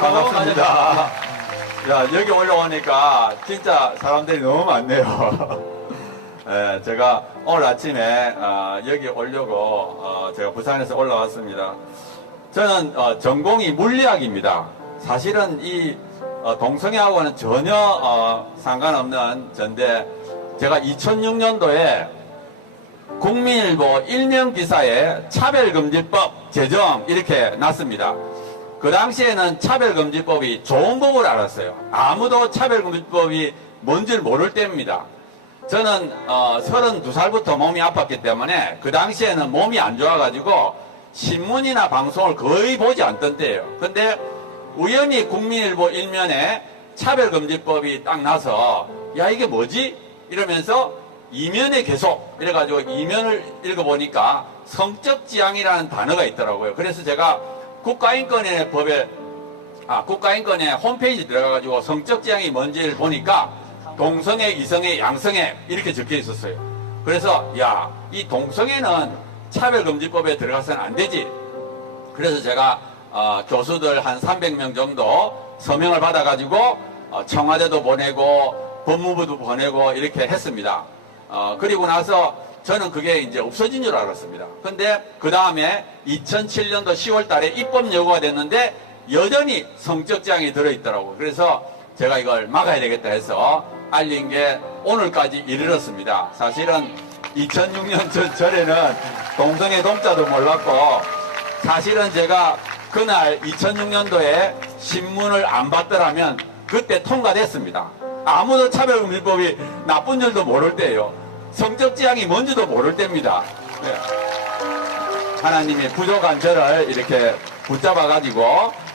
반갑습니다. 야, 여기 올라오니까 진짜 사람들이 너무 많네요. 예, 제가 오늘 아침에 어, 여기 오려고 어, 제가 부산에서 올라왔습니다. 저는 어, 전공이 물리학입니다. 사실은 이 어, 동성애하고는 전혀 어, 상관없는 전데 제가 2006년도에 국민일보 일면 기사에 차별금지법 제정 이렇게 났습니다. 그 당시에는 차별금지법이 좋은 법을 알았어요. 아무도 차별금지법이 뭔지를 모를 때입니다. 저는 어, 32살부터 몸이 아팠기 때문에 그 당시에는 몸이 안 좋아가지고 신문이나 방송을 거의 보지 않던 때예요. 근데 우연히 국민일보 일면에 차별금지법이 딱 나서 야 이게 뭐지? 이러면서 이면에 계속 이래가지고 이면을 읽어보니까 성적지향이라는 단어가 있더라고요. 그래서 제가 국가인권의 법에 아 국가인권의 홈페이지 들어가가지고 성적 지향이 뭔지를 보니까 동성애, 이성애, 양성애 이렇게 적혀 있었어요. 그래서 야 이 동성애는 차별금지법에 들어가서는 안 되지. 그래서 제가 어, 교수들 한 300명 정도 서명을 받아가지고 어, 청와대도 보내고 법무부도 보내고 이렇게 했습니다. 어, 그리고 나서 저는 그게 이제 없어진 줄 알았습니다. 근데 그 다음에 2007년도 10월 달에 입법 여부가 됐는데 여전히 성적 지향이 들어있더라고요. 그래서 제가 이걸 막아야 되겠다 해서 알린 게 오늘까지 이르렀습니다. 사실은 2006년 전, 전에는 동성애 동자도 몰랐고 사실은 제가 그날 2006년도에 신문을 안 봤더라면 그때 통과됐습니다. 아무도 차별금지법이 나쁜 줄도 모를 때예요. 성적 지향이 뭔지도 모를 때입니다. 네. 하나님이 부족한 저를 이렇게 붙잡아가지고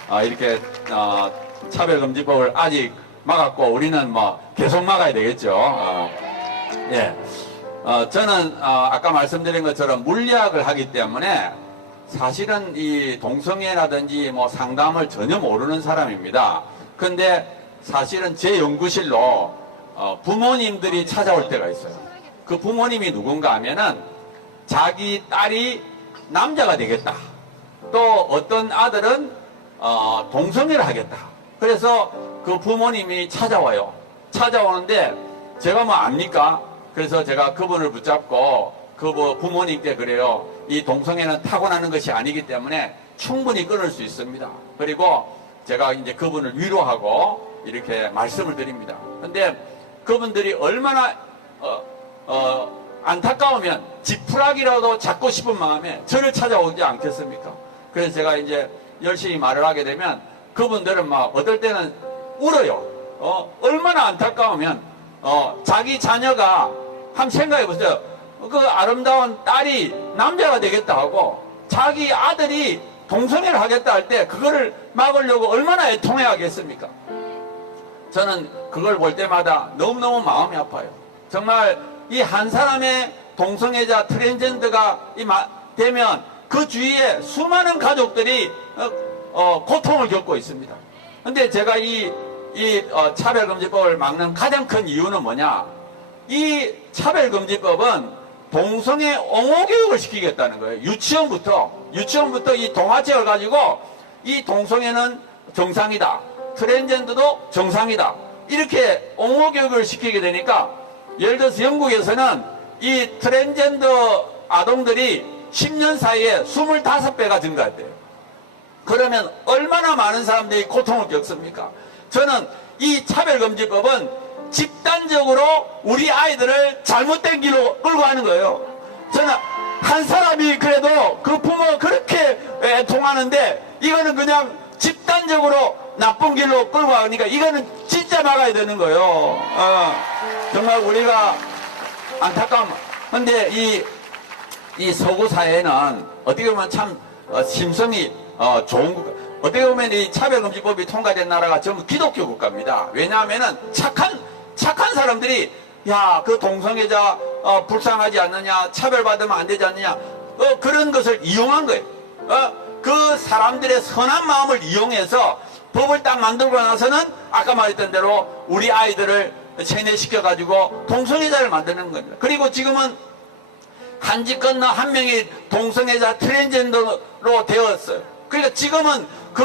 어, 이렇게 어, 차별금지법을 아직 막았고 우리는 뭐 계속 막아야 되겠죠. 어, 예. 어, 저는 어, 아까 말씀드린 것처럼 물리학을 하기 때문에 사실은 이 동성애라든지 뭐 상담을 전혀 모르는 사람입니다. 근데 사실은 제 연구실로 어, 부모님들이 찾아올 때가 있어요. 그 부모님이 누군가 하면은 자기 딸이 남자가 되겠다. 또 어떤 아들은 어, 동성애를 하겠다. 그래서 그 부모님이 찾아와요. 찾아오는데 제가 뭐 압니까? 그래서 제가 그분을 붙잡고 그 부- 부모님께 그래요. 이 동성애는 타고나는 것이 아니기 때문에 충분히 끊을 수 있습니다. 그리고 제가 이제 그분을 위로하고 이렇게 말씀을 드립니다. 근데 그분들이 얼마나 어, 어, 안타까우면 지푸라기라도 잡고 싶은 마음에 저를 찾아오지 않겠습니까? 그래서 제가 이제 열심히 말을 하게 되면 그분들은 막 어떨 때는 울어요. 어, 얼마나 안타까우면 어, 자기 자녀가 한번 생각해 보세요. 그 아름다운 딸이 남자가 되겠다 하고 자기 아들이 동성애를 하겠다 할 때 그거를 막으려고 얼마나 애통해 하겠습니까? 저는 그걸 볼 때마다 너무너무 마음이 아파요. 정말 이 한 사람의 동성애자 트랜젠더가 되면 그 주위에 수많은 가족들이 어, 어, 고통을 겪고 있습니다. 근데 제가 이, 이 어, 차별금지법을 막는 가장 큰 이유는 뭐냐? 이 차별금지법은 동성애 옹호 교육을 시키겠다는 거예요. 유치원부터 유치원부터 이 동화책을 가지고 이 동성애는 정상이다. 트랜젠더도 정상이다. 이렇게 옹호 교육을 시키게 되니까 예를 들어서 영국에서는 이 트랜젠더 아동들이 10년 사이에 25배가 증가했대요. 그러면 얼마나 많은 사람들이 고통을 겪습니까? 저는 이 차별금지법은 집단적으로 우리 아이들을 잘못된 길로 끌고 가는 거예요. 저는 한 사람이 그래도 그 부모가 그렇게 애통하는데 이거는 그냥 집단적으로 나쁜 길로 끌고 가니까 이거는 진짜 막아야 되는 거예요. 어, 정말 우리가 안타까움. 근데 이 이 서구 사회는 어떻게 보면 참 어, 심성이 어, 좋은. 어떻게 보면 이 차별금지법이 통과된 나라가 전부 기독교 국가입니다. 왜냐하면은 착한 착한 사람들이 야 그 동성애자 어, 불쌍하지 않느냐 차별받으면 안 되지 않느냐 어, 그런 것을 이용한 거예요. 어, 그 사람들의 선한 마음을 이용해서 법을 딱 만들고 나서는 아까 말했던 대로 우리 아이들을 세뇌시켜 가지고 동성애자를 만드는 겁니다. 그리고 지금은 한 집 건너 한 명이 동성애자 트랜젠더로 되었어요. 그러니까 지금은 그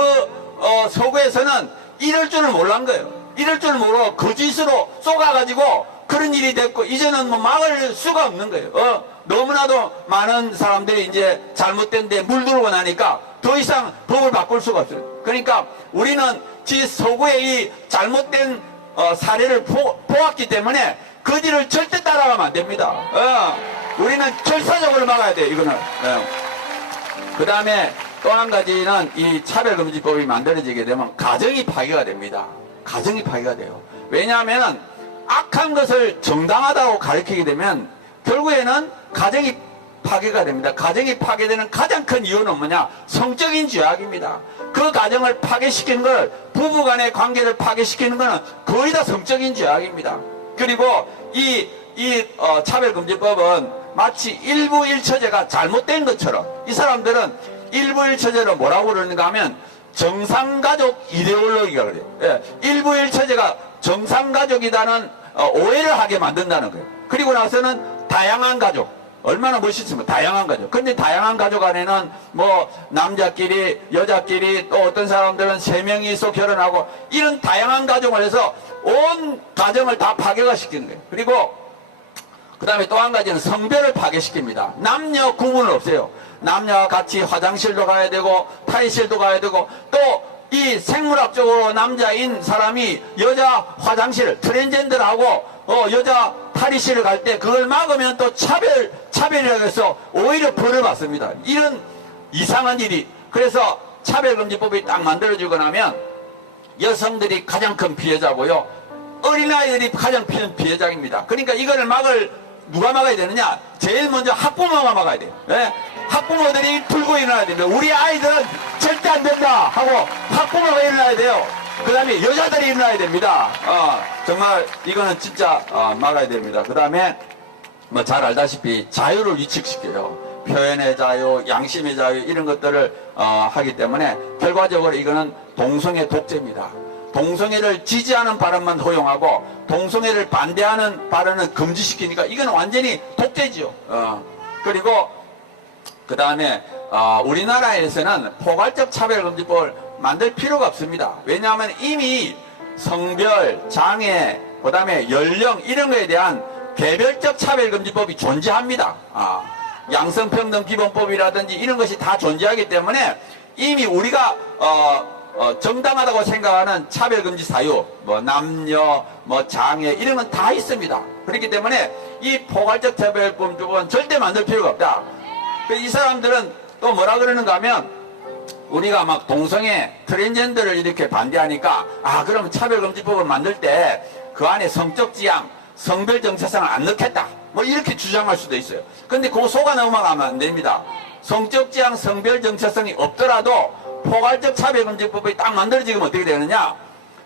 어, 서구에서는 이럴 줄을 몰란 거예요. 이럴 줄 모르고 거짓으로 쏘가가지고 그런 일이 됐고 이제는 뭐 막을 수가 없는 거예요. 어, 너무나도 많은 사람들이 이제 잘못된 데 물들고 나니까 더 이상 법을 바꿀 수가 없어요. 그러니까 우리는 지 서구의 이 잘못된 어, 사례를 보, 보았기 때문에 그 뒤를 절대 따라가면 안 됩니다. 어, 우리는 절차적으로 막아야 돼요, 이거는. 그 다음에 또 한 가지는 이 차별금지법이 만들어지게 되면 가정이 파괴가 됩니다. 가정이 파괴가 돼요. 왜냐하면 악한 것을 정당하다고 가르치게 되면 결국에는 가정이 파괴가 됩니다. 가정이 파괴되는 가장 큰 이유는 뭐냐? 성적인 죄악입니다. 그 가정을 파괴시키는 걸 부부 간의 관계를 파괴시키는 것은 거의 다 성적인 죄악입니다. 그리고 이, 이 어, 차별금지법은 마치 일부 일처제가 잘못된 것처럼 이 사람들은 일부 일처제를 뭐라고 그러는가 하면 정상가족 이데올로기가 그래요. 예, 일부 일처제가 정상가족이다는 어, 오해를 하게 만든다는 거예요. 그리고 나서는 다양한 가족. 얼마나 멋있으면 다양한 가족. 근데 다양한 가족 안에는 뭐 남자끼리 여자끼리 또 어떤 사람들은 세 명이서 결혼하고 이런 다양한 가정을 해서 온 가정을 다 파괴가 시키는 거예요. 그리고 그 다음에 또 한 가지는 성별을 파괴시킵니다. 남녀 구분을 없애요. 남녀와 같이 화장실도 가야 되고 탈의실도 가야 되고 또 이 생물학적으로 남자인 사람이 여자 화장실 트랜젠더라고 어 여자 탈의실을 갈 때 그걸 막으면 또 차별 차별이라고 해서 오히려 벌을 받습니다. 이런 이상한 일이 그래서 차별금지법이 딱 만들어지고 나면 여성들이 가장 큰 피해자고요. 어린아이들이 가장 큰 피해자입니다. 그러니까 이거를 막을 누가 막아야 되느냐? 제일 먼저 학부모가 막아야 돼요. 예? 학부모들이 들고 일어나야 됩니다. 우리 아이들은 절대 안 된다 하고 학부모가 일어나야 돼요. 그 다음에 여자들이 일어나야 됩니다. 어, 정말 이거는 진짜 어, 막아야 됩니다. 그 다음에 뭐 잘 알다시피 자유를 위축시켜요. 표현의 자유, 양심의 자유 이런 것들을 어, 하기 때문에 결과적으로 이거는 동성애 독재입니다. 동성애를 지지하는 발언만 허용하고 동성애를 반대하는 발언을 금지시키니까 이건 완전히 독재지요. 어, 그리고 그 다음에 어, 우리나라에서는 포괄적 차별금지법을 만들 필요가 없습니다. 왜냐하면 이미 성별, 장애, 그 다음에 연령 이런 거에 대한 개별적 차별금지법이 존재합니다. 아, 양성평등기본법이라든지 이런 것이 다 존재하기 때문에 이미 우리가 어, 어, 정당하다고 생각하는 차별금지 사유, 뭐 남녀, 뭐 장애 이런 건 다 있습니다. 그렇기 때문에 이 포괄적 차별금지법은 절대 만들 필요가 없다. 그이 사람들은 또 뭐라 그러는가 하면 우리가 막 동성애, 트랜젠더를 이렇게 반대하니까 아 그러면 차별금지법을 만들 때 그 안에 성적 지향, 성별 정체성을 안 넣겠다. 뭐 이렇게 주장할 수도 있어요. 근데 그거 속아 넘어가면 안 됩니다. 성적 지향, 성별 정체성이 없더라도 포괄적 차별금지법이 딱 만들어지면 어떻게 되느냐?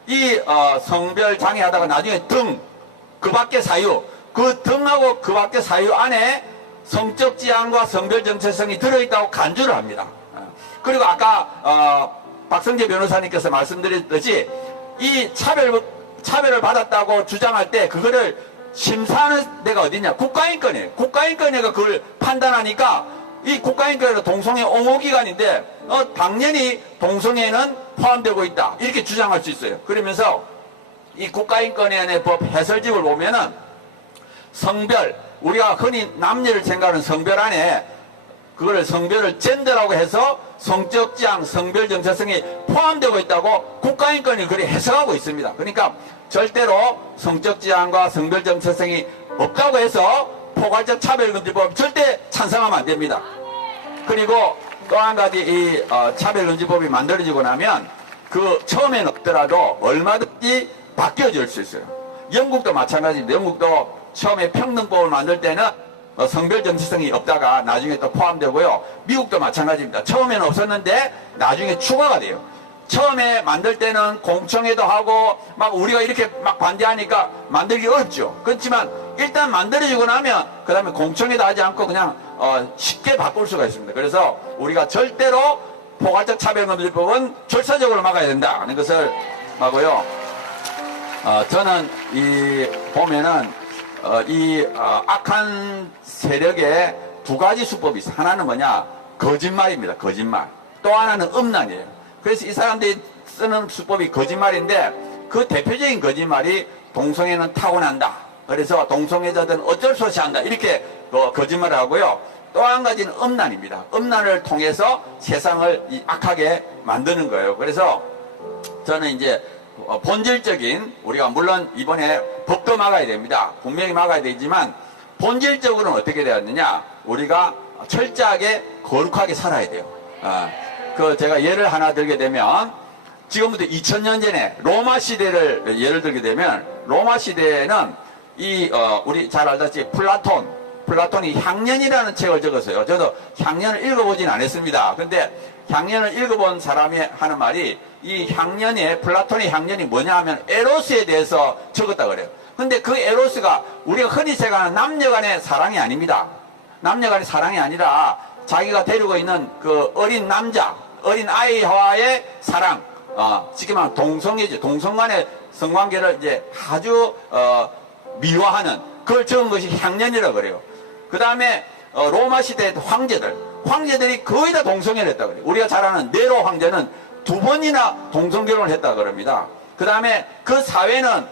이 어, 성별 장애하다가 나중에 등, 그 밖의 사유, 그 등하고 그 밖의 사유 안에 성적 지향과 성별 정체성이 들어있다고 간주를 합니다. 어. 그리고 아까 어, 박성재 변호사님께서 말씀드렸듯이 이 차별 차별을 받았다고 주장할 때 그거를 심사하는 데가 어디냐? 국가인권이에요. 국가인권위가 그걸 판단하니까 이 국가인권위가 동성애 옹호기관인데 어, 당연히 동성애는 포함되고 있다. 이렇게 주장할 수 있어요. 그러면서 이 국가인권위원회 법 해설집을 보면은 성별, 우리가 흔히 남녀를 생각하는 성별 안에 그거를 성별을 젠더라고 해서 성적 지향, 성별 정체성이 포함되고 있다고 국가인권이 그리 해석하고 있습니다. 그러니까 절대로 성적 지향과 성별 정체성이 없다고 해서 포괄적 차별금지법 절대 찬성하면 안 됩니다. 그리고 또 한 가지 이 어, 차별금지법이 만들어지고 나면 그 처음엔 없더라도 얼마든지 바뀌어질 수 있어요. 영국도 마찬가지입니다. 영국도 처음에 평등법을 만들 때는 어, 성별 정체성이 없다가 나중에 또 포함되고요. 미국도 마찬가지입니다. 처음에는 없었는데 나중에 추가가 돼요. 처음에 만들 때는 공청회도 하고 막 우리가 이렇게 막 반대하니까 만들기 어렵죠. 그렇지만 일단 만들어지고 나면 그 다음에 공청회도 하지 않고 그냥 어, 쉽게 바꿀 수가 있습니다. 그래서 우리가 절대로 포괄적 차별금지법은 절차적으로 막아야 된다는 것을 하고요. 어, 저는 이 보면은 어, 이 어, 악한 세력의 두 가지 수법이 있어요. 하나는 뭐냐? 거짓말입니다. 거짓말. 또 하나는 음란이에요. 그래서 이 사람들이 쓰는 수법이 거짓말인데 그 대표적인 거짓말이 동성애는 타고난다. 그래서 동성애자들은 어쩔 수 없이 한다. 이렇게 어, 거짓말을 하고요. 또 한 가지는 음란입니다. 음란을 통해서 세상을 이 악하게 만드는 거예요. 그래서 저는 이제 어, 본질적인 우리가 물론 이번에 법도 막아야 됩니다. 분명히 막아야 되지만 본질적으로는 어떻게 되었느냐? 우리가 철저하게 거룩하게 살아야 돼요. 아, 그 제가 예를 하나 들게 되면 지금부터 2000년 전에 로마 시대를 예를 들게 되면 로마 시대에는 이 어, 우리 잘 알다시피 플라톤 플라톤이 향년이라는 책을 적었어요. 저도 향년을 읽어보진 않았습니다. 근데 향년을 읽어본 사람이 하는 말이 이 향년에 플라톤의 향년이 뭐냐 하면 에로스에 대해서 적었다 그래요. 근데 그 에로스가 우리가 흔히 생각하는 남녀 간의 사랑이 아닙니다. 남녀 간의 사랑이 아니라 자기가 데리고 있는 그 어린 남자, 어린 아이와의 사랑, 어, 쉽게 말하면 동성애죠. 동성 간의 성관계를 이제 아주 어, 미화하는 그걸 적은 것이 향년이라고 그래요. 그 다음에 어, 로마 시대 황제들, 황제들이 거의 다 동성애를 했다 그래요. 우리가 잘 아는 네로 황제는 두 번이나 동성 결혼을 했다 그럽니다. 그 다음에 그 사회는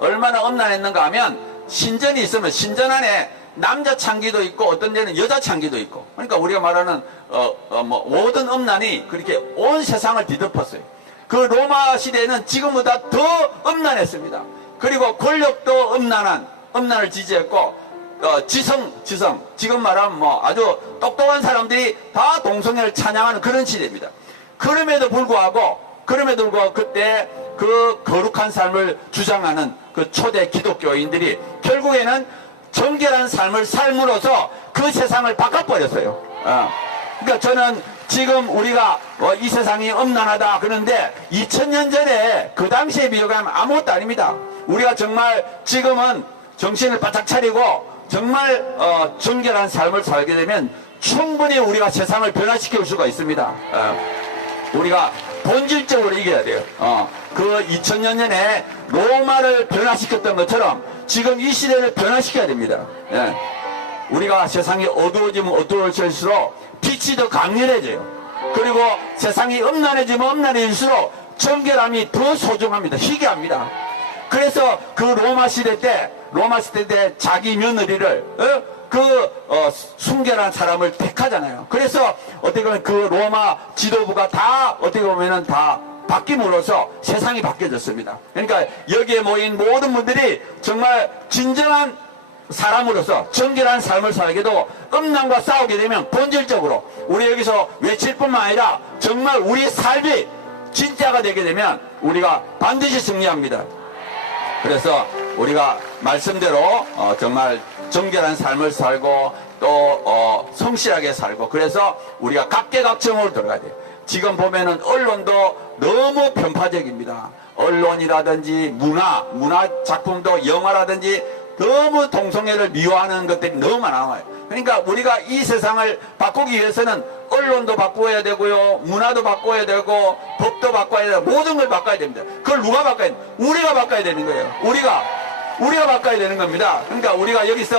얼마나 엄난했는가 하면 신전이 있으면 신전 안에 남자 창기도 있고 어떤 데는 여자 창기도 있고 그러니까 우리가 말하는 어, 어, 뭐 모든 엄난이 그렇게 온 세상을 뒤덮었어요. 그 로마 시대는 지금보다 더 엄난했습니다. 그리고 권력도 엄난한 엄난을 지지했고 어, 지성 지성 지금 말하면 뭐 아주 똑똑한 사람들이 다 동성애를 찬양하는 그런 시대입니다. 그럼에도 불구하고 그럼에도 불구하고 그때 그 거룩한 삶을 주장하는 그 초대 기독교인들이 결국에는 정결한 삶을 삶으로써 그 세상을 바꿔버렸어요. 어. 그러니까 저는 지금 우리가 어, 이 세상이 엄난하다 그러는데 2000년 전에 그 당시에 비교하면 아무것도 아닙니다. 우리가 정말 지금은 정신을 바짝 차리고 정말 어, 정결한 삶을 살게 되면 충분히 우리가 세상을 변화시킬 수가 있습니다. 어. 우리가 본질적으로 이겨야 돼요. 어, 그 2000년 전에 로마를 변화시켰던 것처럼 지금 이 시대를 변화시켜야 됩니다. 예. 우리가 세상이 어두워지면 어두워질수록 빛이 더 강렬해져요. 그리고 세상이 음란해지면 음란해질수록 정결함이 더 소중합니다. 희귀합니다. 그래서 그 로마 시대 때, 로마 시대 때 자기 며느리를, 어? 그, 어, 순결한 사람을 택하잖아요. 그래서 어떻게 보면 그 로마 지도부가 다 어떻게 보면은 다 바뀜으로써 세상이 바뀌어졌습니다. 그러니까 여기에 모인 모든 분들이 정말 진정한 사람으로서 정결한 삶을 살게도 음란과 싸우게 되면 본질적으로 우리 여기서 외칠 뿐만 아니라 정말 우리 삶이 진짜가 되게 되면 우리가 반드시 승리합니다. 그래서 우리가 말씀대로 어, 정말 정결한 삶을 살고 또 어, 성실하게 살고 그래서 우리가 각계각층으로 들어가야 돼요. 지금 보면은 언론도 너무 편파적입니다. 언론이라든지 문화, 문화 작품도 영화라든지 너무 동성애를 미워하는 것들이 너무 많아요. 그러니까 우리가 이 세상을 바꾸기 위해서는 언론도 바꿔야 되고요, 문화도 바꿔야 되고, 법도 바꿔야 되고, 모든 걸 바꿔야 됩니다. 그걸 누가 바꿔야 돼? 우리가 바꿔야 되는 거예요. 우리가. 우리가 바꿔야 되는 겁니다. 그러니까 우리가 여기서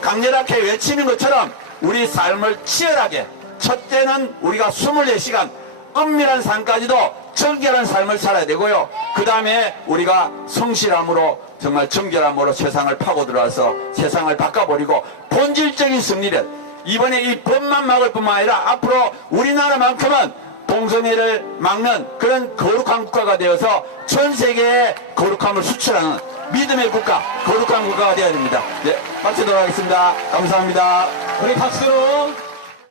강렬하게 외치는 것처럼 우리 삶을 치열하게 첫째는 우리가 24시간 은밀한 삶까지도 정결한 삶을 살아야 되고요. 그 다음에 우리가 성실함으로 정말 정결함으로 세상을 파고 들어와서 세상을 바꿔버리고 본질적인 승리를 이번에 이 법만 막을 뿐만 아니라 앞으로 우리나라만큼은 동성애를 막는 그런 거룩한 국가가 되어서 전 세계에 거룩함을 수출하는 믿음의 국가, 거룩한 국가가 되어야 됩니다. 네, 박수 들어가겠습니다. 감사합니다. 우리 박수로